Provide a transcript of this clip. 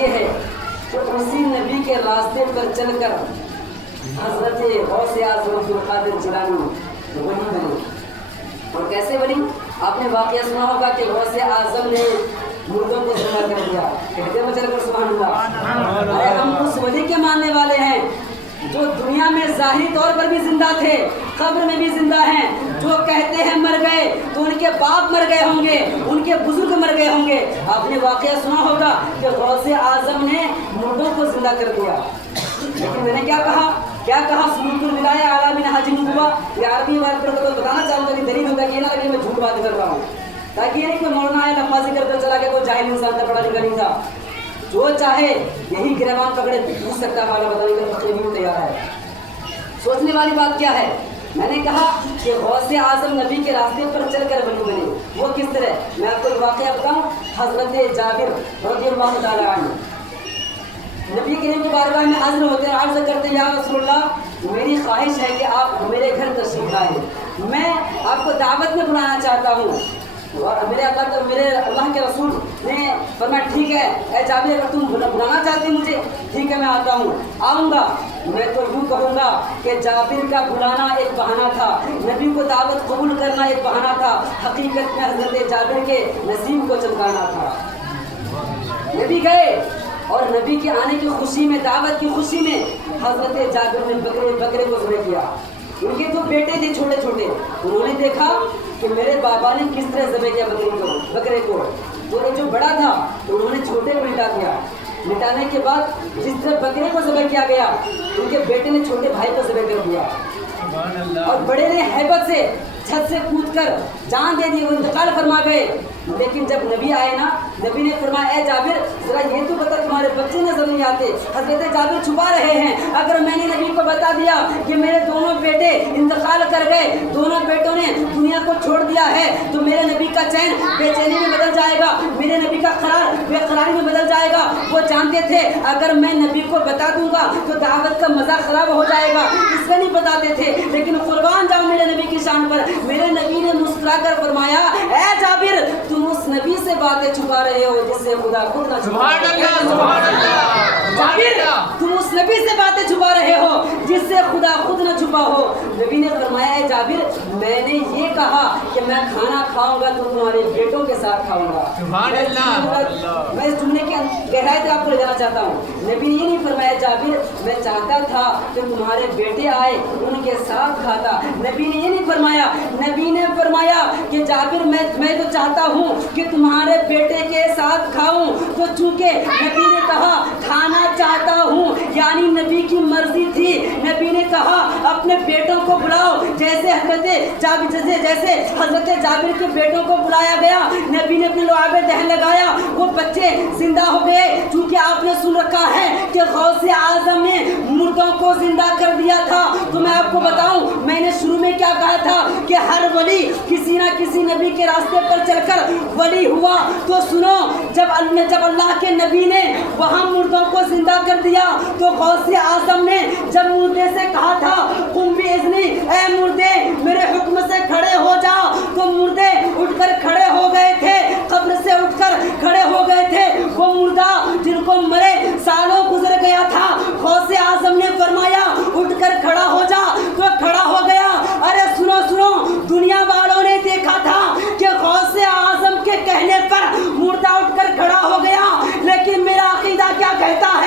یہ ہے کہ اسی نبی کے راستے پر چل کر حضرت غوث اعظم عبد القادر جیلانی ولی بنے. اور کیسے ولی؟ آپ نے واقعہ سنا ہوگا کہ غوث اعظم نے مردوں کو زندہ کر دیا. کہتے ہیں چل کر سبحان اللہ. ارے ہم اس ولی کے ماننے والے ہیں جو دنیا میں ظاہری طور پر بھی زندہ تھے, قبر میں بھی زندہ ہیں. جو کہتے ہیں مر گئے تو ان کے باپ مر گئے ہوں گے, ان کے بزرگ مر گئے ہوں گے. آپ نے واقعہ سنا ہوگا کہ غوث اعظم نے مردوں کو زندہ کر دیا. لیکن میں نے کیا کہا سلوک الولایہ اعلیٰ من حج النبوہ. یہ عربی والے کو بتانا چاہوں گا کہ دلیل ہوگا کہ یہ نہ لگے میں جھوٹ بات کر رہا ہوں, تاکہ یہ نہیں کہ مولانا ہے لفاظی کر کر چلا گیا تو جاہل انسان تھا, پڑھا لکھا نہیں تھا. جو چاہے یہی گرمان پکڑے پوچھ سکتا ہے, والا بتانے کا تقریر بھی تیار ہے. سوچنے والی بات کیا ہے؟ میں نے کہا کہ غوث اعظم نبی کے راستے پر چل کر ولی بنے. وہ کس طرح؟ میں آپ کو واقعہ بتاؤں. حضرت جابر رضی اللہ تعالی عنہ نبی کریم کی بارگاہ میں حاضر ہوتے ہیں, عرض کرتے ہیں یا رسول اللہ میری خواہش ہے کہ آپ میرے گھر تشریف لائیں, میں آپ کو دعوت میں بلانا چاہتا ہوں. اور میرے اللہ کے رسول نے فرمایا ٹھیک ہے اے جابر, اگر تم بلانا چاہتے مجھے ٹھیک ہے میں آتا ہوں, آؤں گا. میں تو یوں کہوں گا کہ جابر کا بلانا ایک بہانہ تھا, نبی کو دعوت قبول کرنا ایک بہانہ تھا. حقیقت میں حضرت جابر کے نصیب کو چمکانا تھا. نبی گئے اور نبی کے آنے کی خوشی میں, دعوت کی خوشی میں حضرت جابر نے بکرے کو ذبح کیا. ان کے دو بیٹے تھے چھوٹے چھوٹے, انہوں نے دیکھا کہ میرے بابا نے کس طرح ذبح کیا بکرے کو. تو جو بڑا تھا انہوں نے چھوٹے کو مٹا دیا. مٹانے کے بعد جس طرح بکرے کو ذبح کیا گیا ان کے بیٹے نے چھوٹے بھائی کو ذبح کر دیا. اور بڑے نے ہیبت سے چھت سے کود کر جان دے دی, وہ انتقال فرما گئے. لیکن جب نبی آئے نا, نبی نے فرمایا اے جابر ذرا یہ تو بتا تمہارے بچے نظر نہیں آتے. حضرت جابر چھپا رہے ہیں. اگر میں نے نبی کو بتا دیا کہ میرے دونوں بیٹے انتقال کر گئے, دونوں بیٹوں نے دنیا کو چھوڑ دیا ہے, تو میرے نبی کا چین بے چینی میں بدل جائے گا, میرے نبی کا قرار بے قراری میں بدل جائے گا. وہ جانتے تھے اگر میں نبی کو بتا دوں گا تو دعوت کا مزہ خراب ہو جائے گا, اس لیے نہیں بتاتے تھے. لیکن قربان جاؤ میرے نبی کی شان پر, میرے نبی نے مسکرا کر فرمایا اے جابر تم اس نبی سے باتیں چھپا رہے ہو جس سے خدا خود نہ چھپا. جابر تم اس نبی سے باتیں چھپا رہے ہو جس سے خدا خود نہ چھپا ہو. نبی نے فرمایا اے جابر میں نے یہ کہا کہ میں کھانا کھاؤں گا تو تمہارے بیٹوں کے ساتھ کھاؤں گا. میں اس جملے کی گہرائی سے آپ کو لے جانا چاہتا ہوں. نبی نے یہ نہیں فرمایا جابر میں چاہتا تھا کہ تمہارے بیٹے آئے ان کے ساتھ کھاتا. نبی نے یہ نہیں فرمایا. نبی نے فرمایا کہ جابر میں تو چاہتا ہوں کہ تمہارے بیٹے کے ساتھ کھاؤں. تو چونکہ نبی نے کہا کھانا چاہتا ہوں یعنی نبی کی مرضی تھی. نبی نے کہا اپنے بیٹوں کو بلاؤ, جیسے حضرت جابر کے بیٹوں کو بلایا گیا. نبی نے اپنے لعاب دہن لگایا, وہ بچے زندہ ہو گئے. چونکہ آپ نے سن رکھا ہے کہ غوث اعظم نے مردوں کو زندہ کر دیا تھا. تو میں آپ کو بتاؤں میں نے شروع میں کیا کہا تھا کہ ہر ولی کسی نہ کسی نبی کے راستے پر چل کر ولی ہوا. تو سنو جب اللہ کے نبی نے وہاں مردوں کو زندہ کر دیا تو غوث اعظم نے جب مردے سے کہا تھا قم باذنی, اے مردے میرے حکم سے کھڑے ہو جا, تو مردے اٹھ کر کھڑے ہو گئے تھے, قبر سے اٹھ کر کھڑے ہو گئے تھے. وہ مردہ جن کو مرے سالوں گزر گیا تھا, غوث اعظم نے فرمایا اٹھ کر کھڑا ہو جا, تو کھڑا ہو گیا. ارے سنو دنیا والوں نے دیکھا تھا کہ غوث اعظم کے کہنے پر مردہ اٹھ کر کھڑا ہو گیا, لیکن میرا عقیدہ کیا کہتا